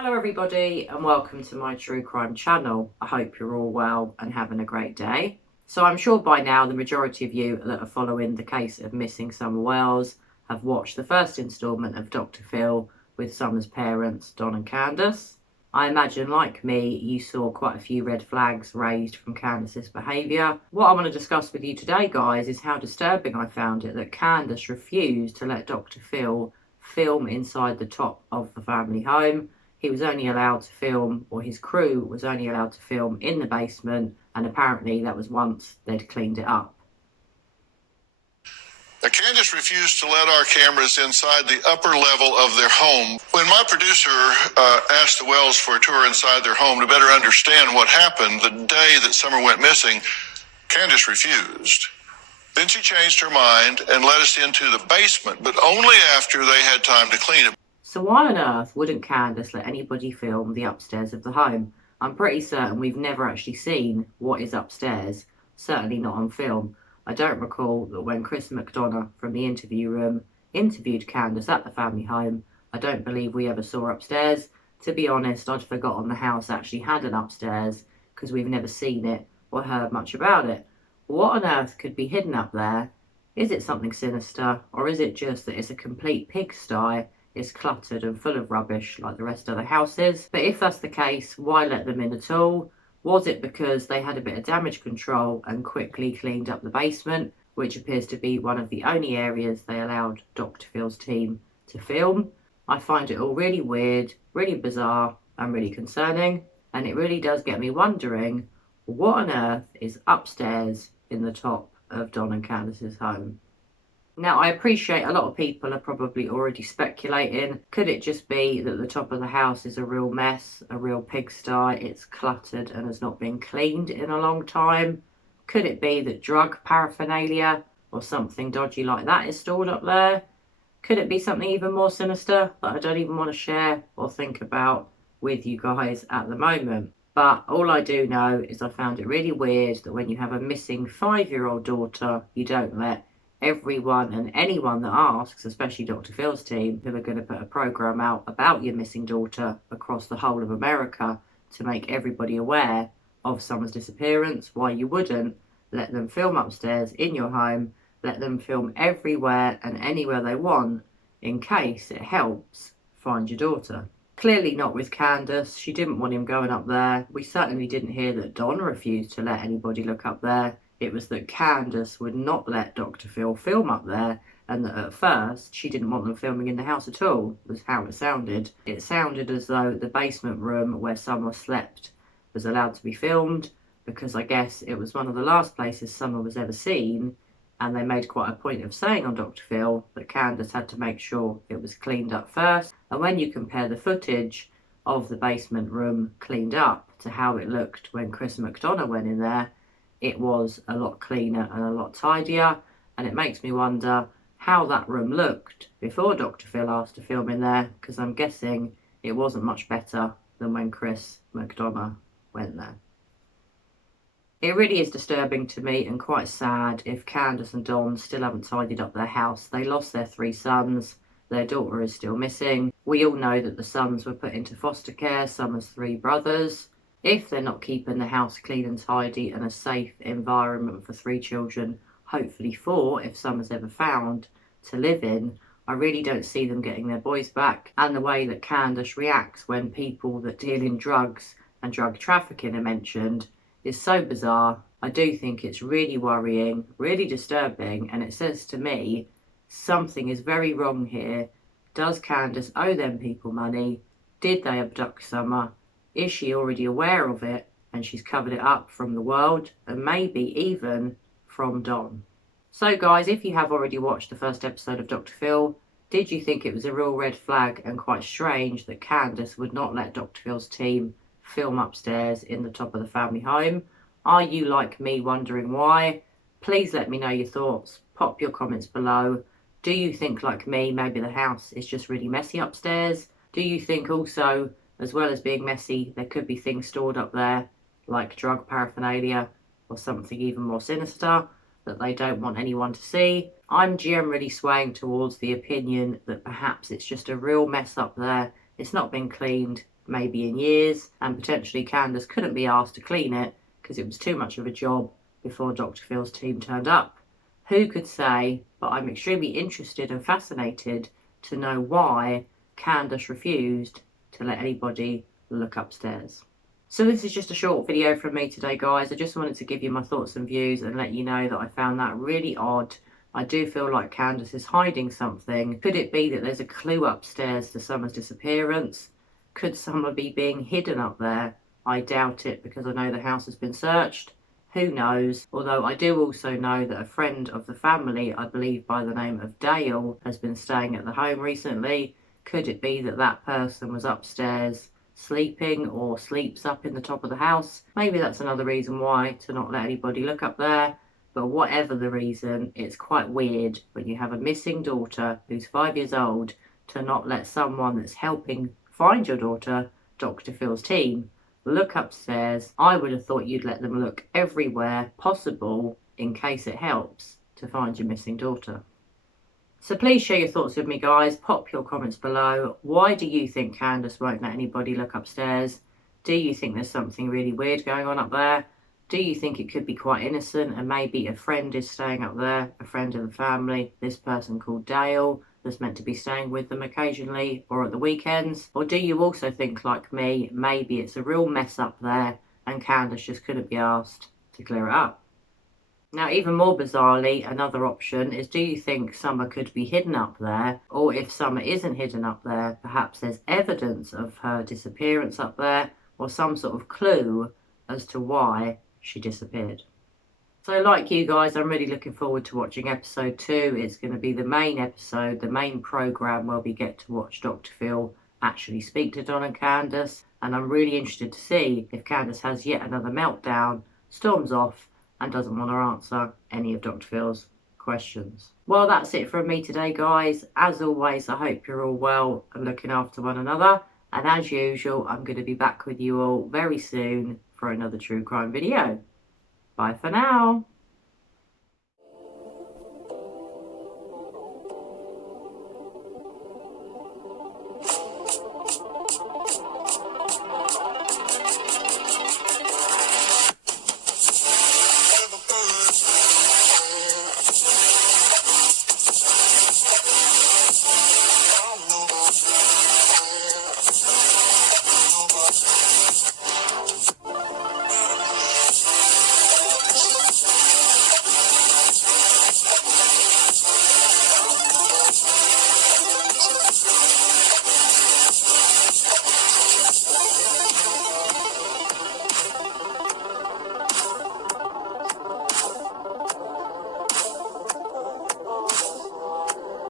Hello everybody and welcome to my true crime channel. I hope you're all well and having a great day. So I'm sure by now the majority of you that are following the case of missing SummerWells have watched the first instalment of Dr. Phil with Summer's parents, Don and Candus. I imagine, like me, you saw quite a few red flags raised from Candus's behaviour. What I want to discuss with you today, guys, is how disturbing I found it that Candus refused to let Dr. Phil film inside the top of the family home. He was only allowed to film, or his crew was only allowed to film in the basement, and apparently that was once they'd cleaned it up. Now, Candus refused to let our cameras inside the upper level of their home. When my producer asked the Wells for a tour inside their home to better understand what happened the day that Summer went missing, Candus refused. Then she changed her mind and let us into the basement, but only after they had time to clean it. So why on earth wouldn't Candus let anybody film the upstairs of the home? I'm pretty certain we've never actually seen what is upstairs, certainly not on film. I don't recall that when Chris McDonough from the interview room interviewed Candus at the family home, I don't believe we ever saw upstairs. To be honest, I'd forgotten the house actually had an upstairs because we've never seen it or heard much about it. What on earth could be hidden up there? Is it something sinister, or is it just that it's a complete pigsty? It's cluttered and full of rubbish like the rest of the houses? But if that's the case, why let them in at all? Was it because they had a bit of damage control and quickly cleaned up the basement, which appears to be one of the only areas they allowed Dr. Phil's team to film? I find it all really weird, really bizarre, and really concerning, and it really does get me wondering, what on earth is upstairs in the top of Don and Candus's home? Now, I appreciate a lot of people are probably already speculating. Could it just be that the top of the house is a real mess, a real pigsty? It's cluttered and has not been cleaned in a long time. Could it be that drug paraphernalia or something dodgy like that is stored up there? Could it be something even more sinister that I don't even want to share or think about with you guys at the moment? But all I do know is I found it really weird that when you have a missing 5-year-old daughter, you don't let everyone and anyone that asks, especially Dr. Phil's team, who are going to put a program out about your missing daughter across the whole of America to make everybody aware of someone's disappearance, why you wouldn't let them film upstairs in your home, let them film everywhere and anywhere they want in case it helps find your daughter. Clearly not with Candus. She didn't want him going up there. We certainly didn't hear that Don refused to let anybody look up there. It was that Candus would not let Dr. Phil film up there, and that at first she didn't want them filming in the house at all, was how it sounded. It sounded as though the basement room where Summer slept was allowed to be filmed, because I guess it was one of the last places Summer was ever seen, and they made quite a point of saying on Dr. Phil that Candus had to make sure it was cleaned up first. And when you compare the footage of the basement room cleaned up to how it looked when Chris McDonough went in there, it was a lot cleaner and a lot tidier, and it makes me wonder how that room looked before Dr. Phil asked to film in there, because I'm guessing it wasn't much better than when Chris McDonough went there. It really is disturbing to me and quite sad if Candus and Don still haven't tidied up their house. They lost their 3 sons, their daughter is still missing. We all know that the sons were put into foster care, Summer's 3 brothers. If they're not keeping the house clean and tidy and a safe environment for 3 children, hopefully 4 if Summer's ever found, to live in, I really don't see them getting their boys back. And the way that Candus reacts when people that deal in drugs and drug trafficking are mentioned is so bizarre. I do think it's really worrying, really disturbing, and it says to me something is very wrong here. Does Candus owe them people money? Did they abduct Summer? Is she already aware of it and she's covered it up from the world and maybe even from Don? So guys, if you have already watched the first episode of Dr. Phil, did you think it was a real red flag and quite strange that Candus would not let Dr. Phil's team film upstairs in the top of the family home? Are you like me wondering why? Please let me know your thoughts. Pop your comments below. Do you think like me maybe the house is just really messy upstairs? Do you think also, as well as being messy, there could be things stored up there like drug paraphernalia or something even more sinister that they don't want anyone to see? I'm generally swaying towards the opinion that perhaps it's just a real mess up there. It's not been cleaned. maybe in years, and potentially Candus couldn't be asked to clean it because it was too much of a job before Dr. Phil's team turned up. Who could say, but I'm extremely interested and fascinated to know why Candus refused to let anybody look upstairs. So this is just a short video from me today, guys. I just wanted to give you my thoughts and views and let you know that I found that really odd. I do feel like Candus is hiding something. Could it be that there's a clue upstairs to Summer's disappearance? Could Summer be being hidden up there? I doubt it, because I know the house has been searched. Who knows? Although I do also know that a friend of the family, I believe by the name of Dale, has been staying at the home recently. Could it be that that person was upstairs sleeping or sleeps up in the top of the house? Maybe that's another reason why to not let anybody look up there. But whatever the reason, it's quite weird when you have a missing daughter who's 5 years old to not let someone that's helping find your daughter, Dr. Phil's team, look upstairs. I would have thought you'd let them look everywhere possible in case it helps to find your missing daughter. So please share your thoughts with me, guys. Pop your comments below. Why do you think Candus won't let anybody look upstairs? Do you think there's something really weird going on up there? Do you think it could be quite innocent and maybe a friend is staying up there, a friend of the family, this person called Dale, that's meant to be staying with them occasionally or at the weekends? Or do you also think, like me, maybe it's a real mess up there and Candus just couldn't be asked to clear it up? Now, even more bizarrely, another option is, do you think Summer could be hidden up there? Or if Summer isn't hidden up there, perhaps there's evidence of her disappearance up there or some sort of clue as to why she disappeared. So like you guys, I'm really looking forward to watching episode 2. It's going to be the main episode, the main programme where we get to watch Dr. Phil actually speak to Don and Candus. And I'm really interested to see if Candus has yet another meltdown, storms off, and doesn't want to answer any of Dr. Phil's questions. Well, that's it from me today, guys. As always, I hope you're all well and looking after one another. And as usual, I'm going to be back with you all very soon for another true crime video. Bye for now.